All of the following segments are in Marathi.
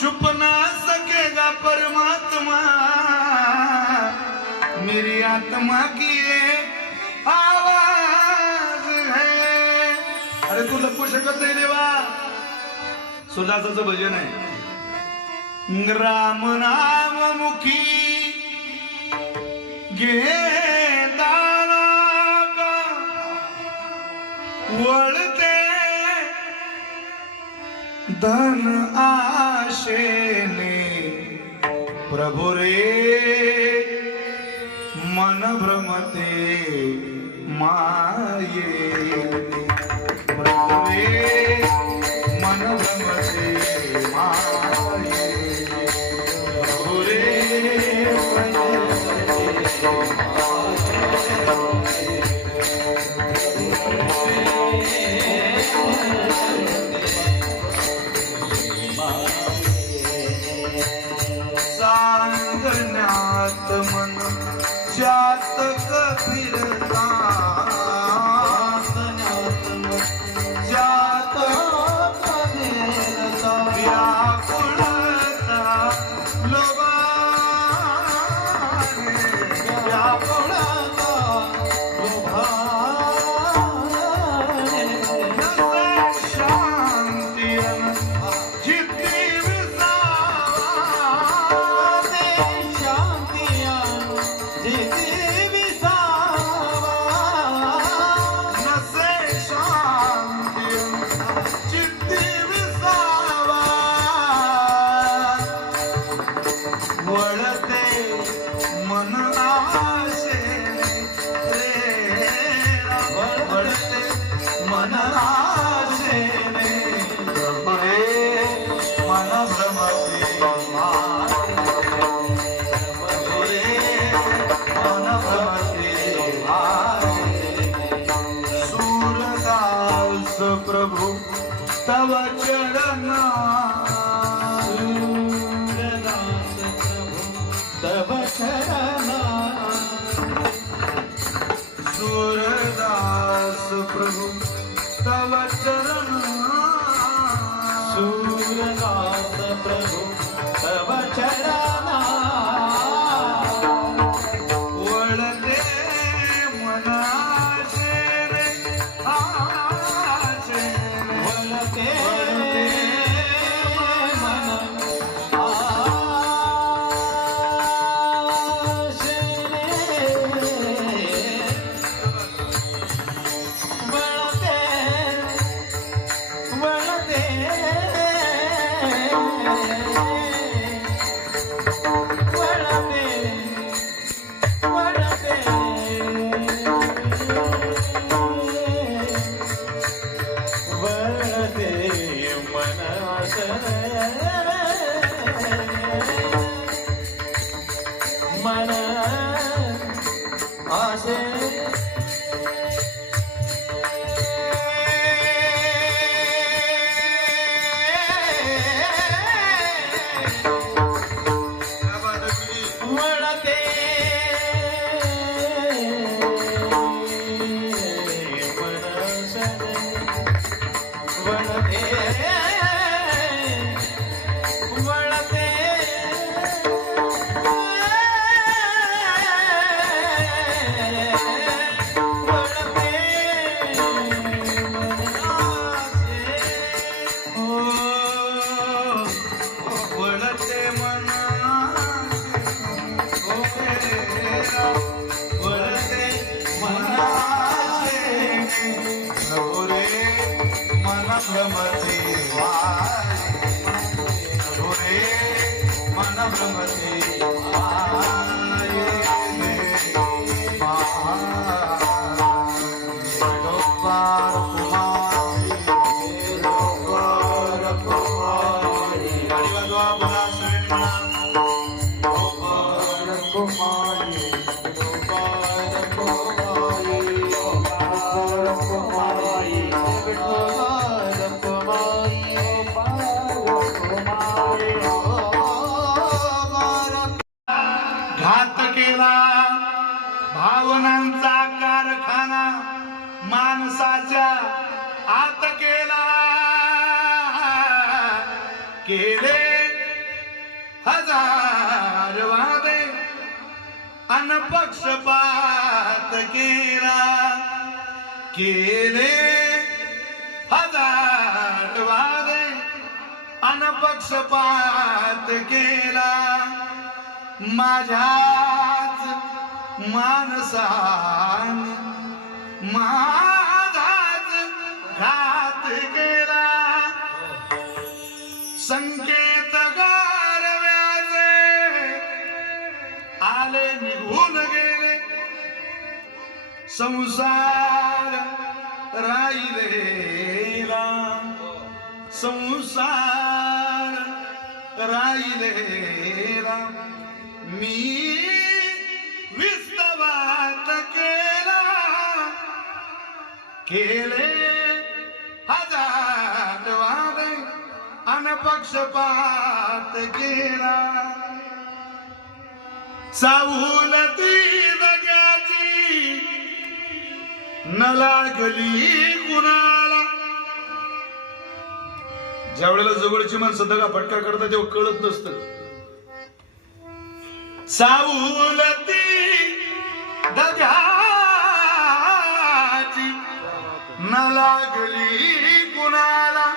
चुप ना सकेगा परमात्मा। मेरी आत्मा की ये आवाज है। अरे तू लपू शकत नाही देवा। सुदासाचं भजन आहे। ग्राम नाम मुखी गे वळते धन आ चेने प्रभु रे मन भ्रमते माये. प्रभु रे मन भ्रमते माये. प्रभु तव चरा श्रवण में हात केला. केले हजार वादे. अनपक्षपात केला. केले हजार वादे. अनपक्षपात केला. माझ्याच माणसान मा निघून गेले. संसार राहिलेला संसार राहिलेला मी विस्तवात केला. केले हजार वाद अनपक्षपात केला. ती दग्याची न लागली कुणाला. ज्या वेळेला जवळची माणसं दगा फटका करतात तेव्हा कळत नसत. सावलती दग्याची. न लागली कुणाला.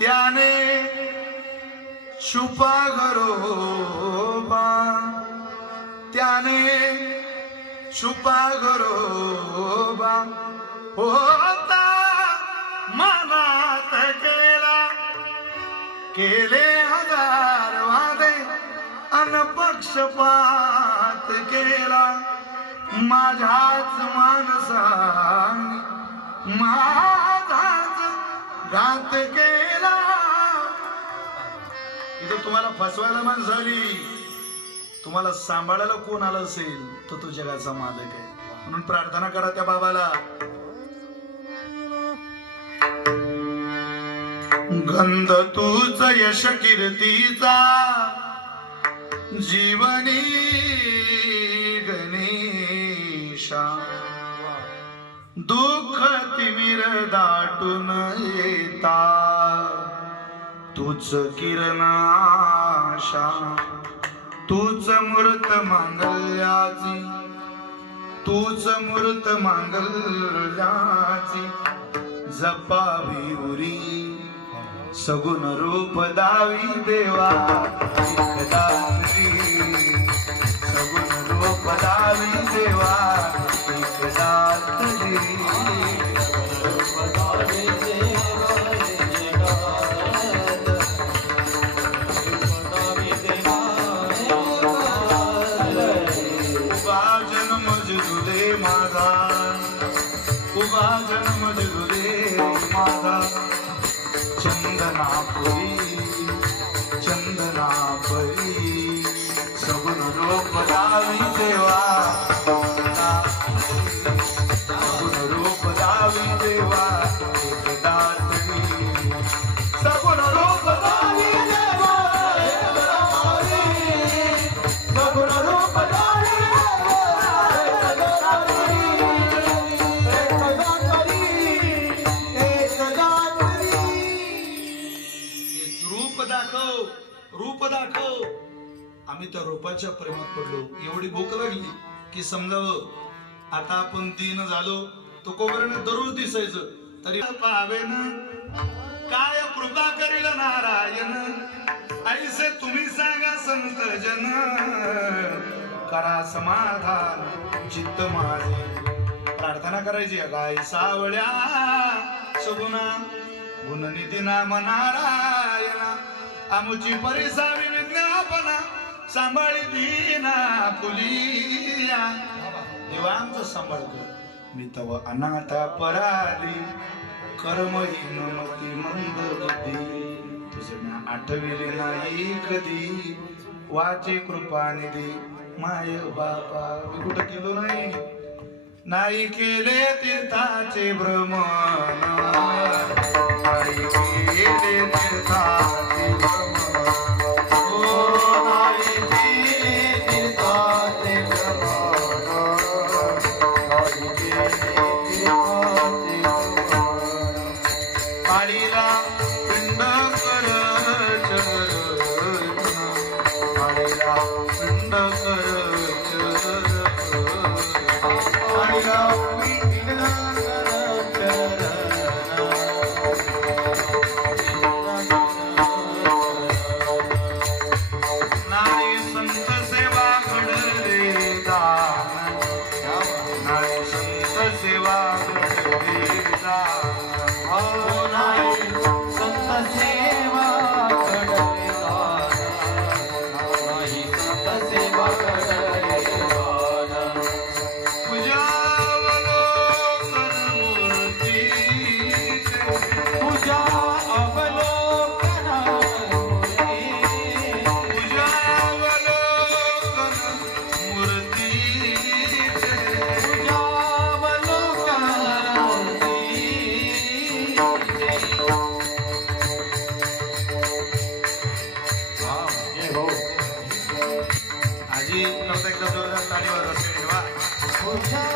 त्याने छुपा घरोबा त्याने छुपा घरोबा होता मनात केला। केले हजार वादे अनपक्षपात केला। माझ्याच माणसा माझाच घात केला। इथं तुम्हाला फसवायला माणसं आली. तुम्हाला सांभाळायला कोण आलं असेल तर तो जगाचा मालक आहे. म्हणून प्रार्थना करा त्या बाबाला. गंध तूच यश कीर्तीचा जीवनी गणेशा. दुःख तिमिर दाटून येता. तूच किरणाशा तूच मूर्त मांगल्याची तूच मूर्त मांगल्याची जपावी उरी सगुण रूप दावी देवा सगुण रूप दावी देवा. उभा जन्म जिजुले माझा चंदनापुरी चंदनापरी सगुण रूप दावी देवा. सगुण रूप दावी. देवा एकदात्री सगुण रूप देवाच्या प्रेमात पडलो. एवढी भूक लागली की समजावं. आता आपण तीन झालो. तो कोबऱ्याने दररोज दिसायचं. तरी पावेन. काय कृपा करील नारायण? ऐसे तुम्ही सांगा संत जन करा समाधान चित्त माझे प्रार्थना करायची गाय सावळ्या सगुणा गुणनिधी नाम नारायणा. आमुची परिसावी विज्ञापना. सांभाळी दीना फुलिया. देवांचं सांभाळतो. मी तव अनाथा पराली. कर्महीन मती मंद बुद्धी. तुझं ना आठविले नाही कधी. वाचे कृपा निधी. माय बापा मी कुठं केलो नाही? नाही केले तीर्थाचे भ्रमण. नाही केले तीर्थाचे नाही केले Okay.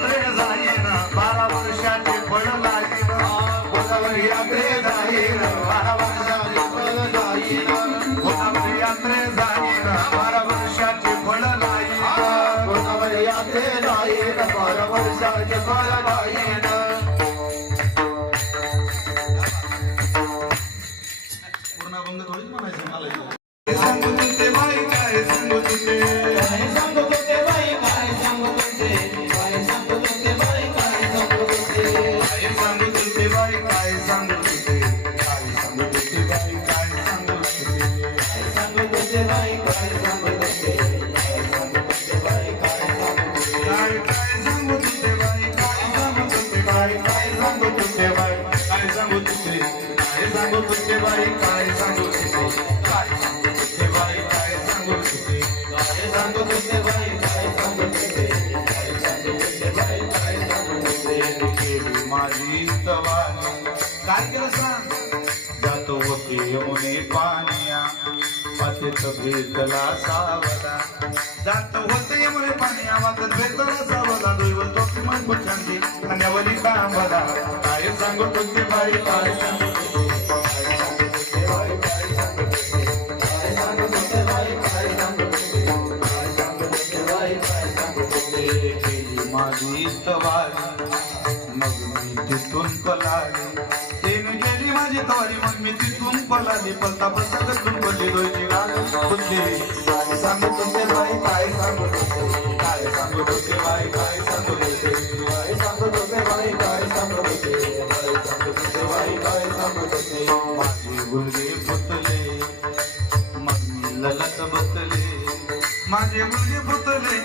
यात्रे जाईन बारा वर्षाचे फळ लागीन गोदावरी यात्रे जाईन बारा वर्षाचे फळ लागीन गोदावरी यात्रे जाईन बारा वर्षाचे फळ लागीन वर्षाचे फळ माझी तवानी काय केलं सांग जातो होते यमुने पानिया मातेच भेटला सावला जात होते यमुने पानिया मातेच भेटला सावला. दैवत कांबला काय सांगू तुझी बाई काय वारी मग मी तिथून पलाली. गेली माझी तवारी मग मी तिथून पलाली. पलता पलता गटून पडली दोयची बुद्धी काय तुमचे बाई काय काय सांगू तुमचे बाई काय तुमचे? बाई काय सांगू बाई काय माझी पुतले. मग मी ललक बसले माझे मुलगे पुतले.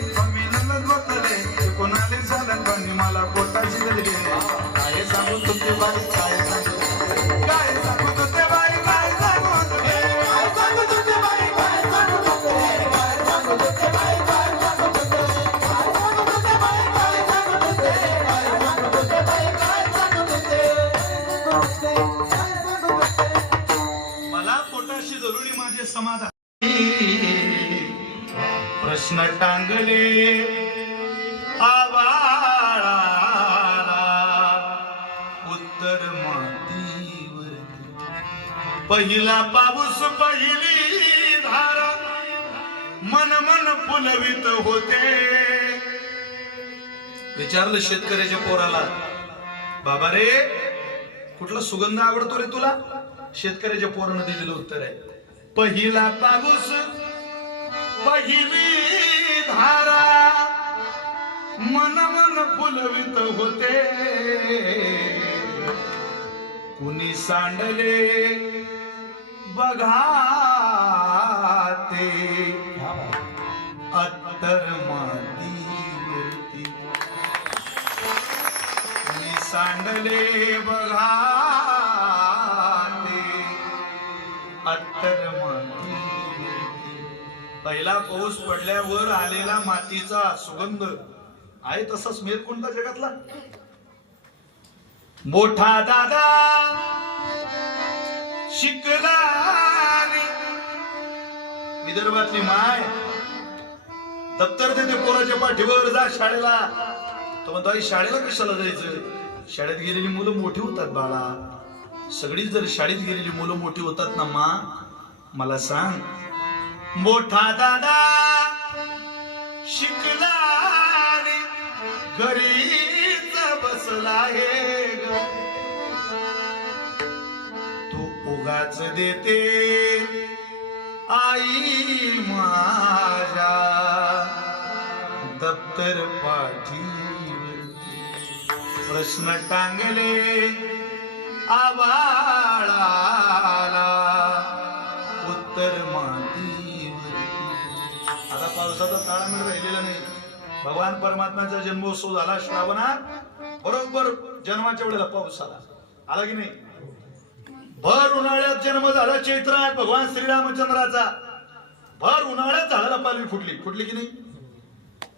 पहिला पाऊस पहिली धारा. मन मन फुलवित होते. विचारलं शेतकऱ्याच्या पोराला बाबा रे कुठला सुगंध आवडतो रे तुला? शेतकऱ्याच्या पोरानं दिलेलं उत्तर आहे पहिला पाऊस पहिली धारा. मन मन फुलवित होते. कुणी सांडले? बघा ते. अत्तर माती मी सांडले? बघा ते. अत्तर माती पहिला पाऊस पडल्यावर आलेला मातीचा सुगंध. आहे तसा स्मेर कोणता जगातला? मोठा दादा शिकला विदर्भातली माय दप्तर देते पोराच्या पाठीवर जा शाळेला. तो म्हणतो आई शाळेला कशाला जायचं? शाळेत गेलेली मुलं मोठी होतात बाळा. सगळीच जर शाळेत गेलेली मुलं मोठी होतात ना मा मला सांग. मोठा दादा शिकला घरी बसला हे उगाच देते. आई माझ्या दप्तर पाठी प्रश्न टांगले आबाळाला. उत्तर मातीवरती. आता पावसाचा ताळमेळ राहिलेला नाही. भगवान परमात्म्याचा जन्मोत्सव झाला श्रावणात. बरोबर जन्माच्या वेळेला पाऊस आला. आला की नाही? भर उन्हाळ्यात जन्म झाला चैत्रात भगवान श्रीरामचंद्राचा. भर उन्हाळ्यात झाडाला पालवी फुटली. फुटली की नाही?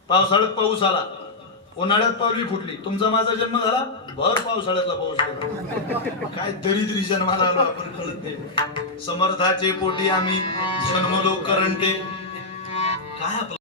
पावसाळ्यात पाऊस आला. उन्हाळ्यात पालवी फुटली. तुमचा माझा जन्म झाला? भर पावसाळ्यातला पाऊस आला. काय दरिद्री जन्माला आलो आपण कळत नाही. समर्थाचे पोटी आम्ही जन्मलो करंटे. काय आपलं